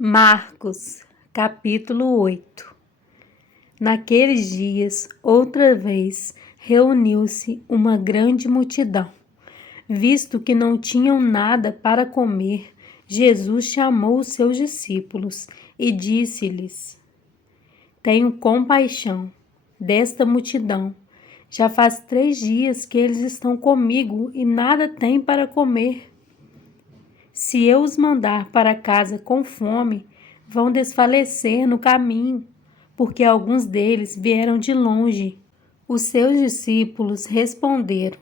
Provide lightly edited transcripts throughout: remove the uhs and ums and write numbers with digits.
Marcos, capítulo 8. Naqueles dias, outra vez, reuniu-se uma grande multidão. Visto que não tinham nada para comer, Jesus chamou os seus discípulos e disse-lhes: Tenho compaixão desta multidão. Já faz 3 dias que eles estão comigo e nada têm para comer. Se eu os mandar para casa com fome, vão desfalecer no caminho, porque alguns deles vieram de longe. Os seus discípulos responderam: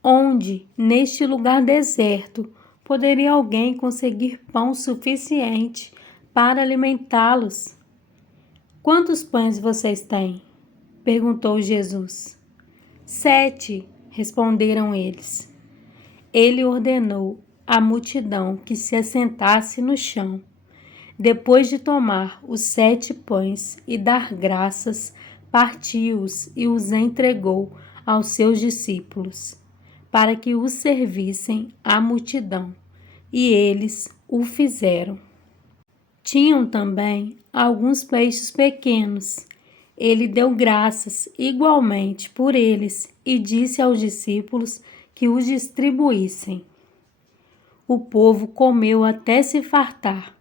Onde, neste lugar deserto, poderia alguém conseguir pão suficiente para alimentá-los? Quantos pães vocês têm? Perguntou Jesus. 7, responderam eles. Ele ordenou à multidão que se assentasse no chão. Depois de tomar os 7 pães e dar graças, partiu-os e os entregou aos seus discípulos, para que os servissem à multidão, e eles o fizeram. Tinham também alguns peixes pequenos. Ele deu graças igualmente por eles e disse aos discípulos que os distribuíssem. O povo comeu até se fartar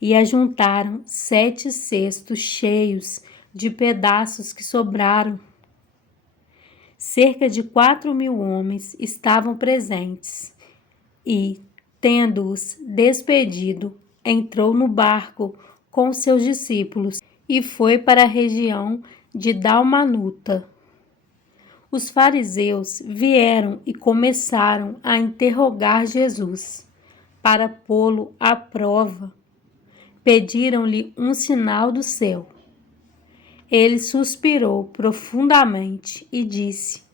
e ajuntaram 7 cestos cheios de pedaços que sobraram. Cerca de 4.000 homens estavam presentes e, tendo-os despedido, entrou no barco com seus discípulos e foi para a região de Dalmanuta. Os fariseus vieram e começaram a interrogar Jesus para pô-lo à prova. Pediram-lhe um sinal do céu. Ele suspirou profundamente e disse: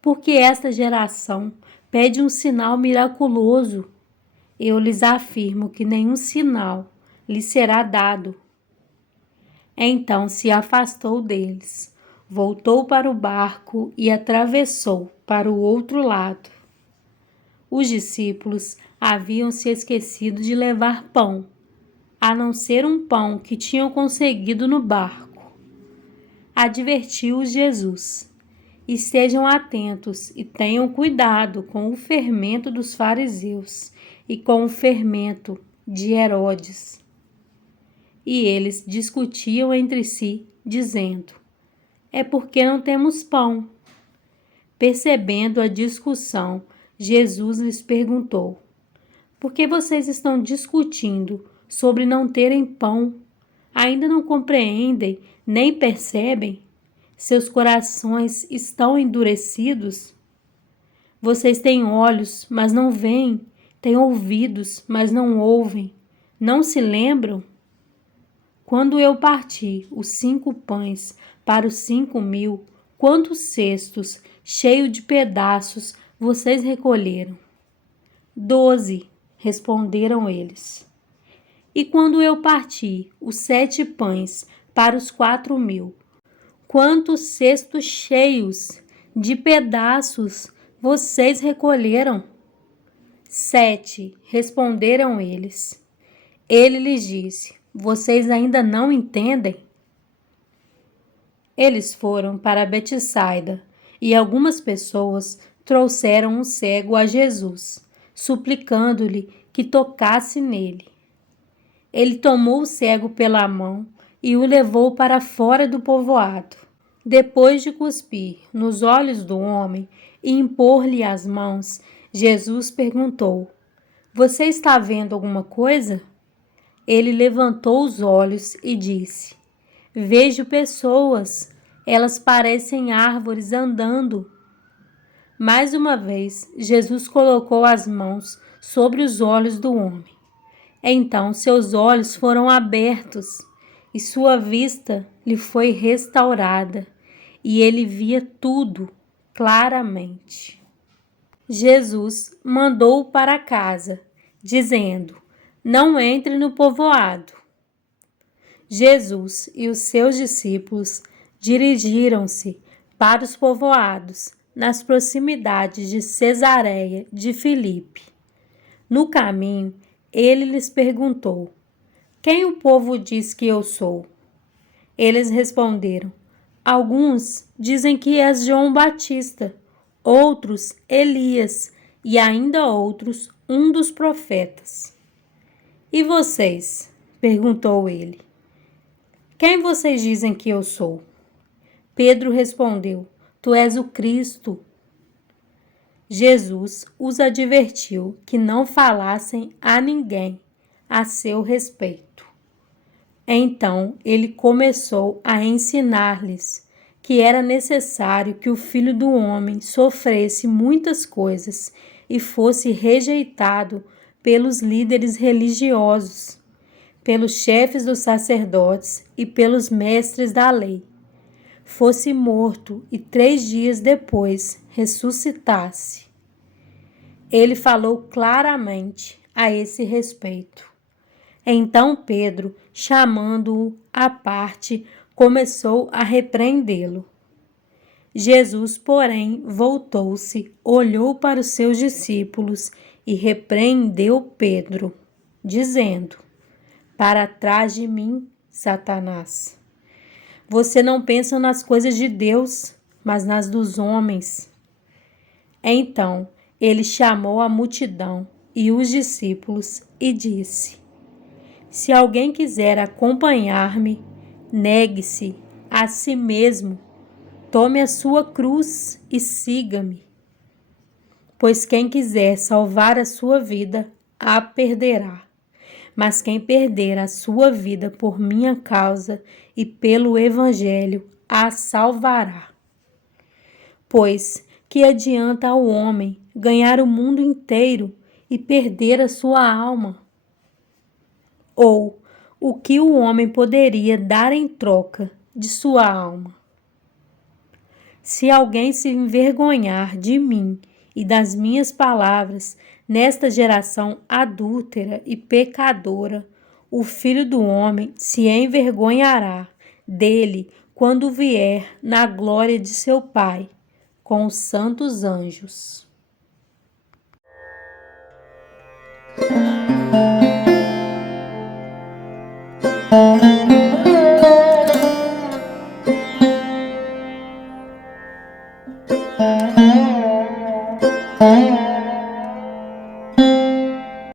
Por que esta geração pede um sinal miraculoso? Eu lhes afirmo que nenhum sinal lhe será dado. Então se afastou deles, voltou para o barco e atravessou para o outro lado. Os discípulos haviam se esquecido de levar pão, a não ser um pão que tinham conseguido no barco. Advertiu-os Jesus: Estejam atentos e tenham cuidado com o fermento dos fariseus e com o fermento de Herodes. E eles discutiam entre si, dizendo: É porque não temos pão. Percebendo a discussão, Jesus lhes perguntou: Por que vocês estão discutindo sobre não terem pão? Ainda não compreendem, nem percebem? Seus corações estão endurecidos? Vocês têm olhos, mas não veem, têm ouvidos, mas não ouvem. Não se lembram? Quando eu parti os 5 pães para os 5.000, quantos cestos cheios de pedaços vocês recolheram? 12, responderam eles. E quando eu parti os 7 pães para os 4.000, quantos cestos cheios de pedaços vocês recolheram? 7, responderam eles. Ele lhes disse: Vocês ainda não entendem? Eles foram para Betsaida e algumas pessoas trouxeram um cego a Jesus, suplicando-lhe que tocasse nele. Ele tomou o cego pela mão e o levou para fora do povoado. Depois de cuspir nos olhos do homem e impor-lhe as mãos, Jesus perguntou: Você está vendo alguma coisa? Ele levantou os olhos e disse: Vejo pessoas, elas parecem árvores andando. Mais uma vez, Jesus colocou as mãos sobre os olhos do homem. Então seus olhos foram abertos e sua vista lhe foi restaurada, e ele via tudo claramente. Jesus mandou-o para casa, dizendo: Não entre no povoado. Jesus e os seus discípulos dirigiram-se para os povoados, nas proximidades de Cesareia de Filipe. No caminho, ele lhes perguntou: quem o povo diz que eu sou? Eles responderam: alguns dizem que és João Batista, outros Elias e ainda outros um dos profetas. E vocês? Perguntou ele. Quem vocês dizem que eu sou? Pedro respondeu: tu és o Cristo. Jesus os advertiu que não falassem a ninguém a seu respeito. Então ele começou a ensinar-lhes que era necessário que o Filho do Homem sofresse muitas coisas e fosse rejeitado pelos líderes religiosos, pelos chefes dos sacerdotes e pelos mestres da lei, fosse morto e 3 dias depois ressuscitasse. Ele falou claramente a esse respeito. Então Pedro, chamando-o à parte, começou a repreendê-lo. Jesus, porém, voltou-se, olhou para os seus discípulos e repreendeu Pedro, dizendo: para trás de mim, Satanás. Você não pensa nas coisas de Deus, mas nas dos homens. Então ele chamou a multidão e os discípulos e disse: se alguém quiser acompanhar-me, negue-se a si mesmo, tome a sua cruz e siga-me. Pois quem quiser salvar a sua vida, a perderá. Mas quem perder a sua vida por minha causa e pelo Evangelho, a salvará. Pois que adianta ao homem ganhar o mundo inteiro e perder a sua alma? Ou o que o homem poderia dar em troca de sua alma? Se alguém se envergonhar de mim e das minhas palavras nesta geração adúltera e pecadora, o Filho do Homem se envergonhará dele quando vier na glória de seu Pai, com os santos anjos.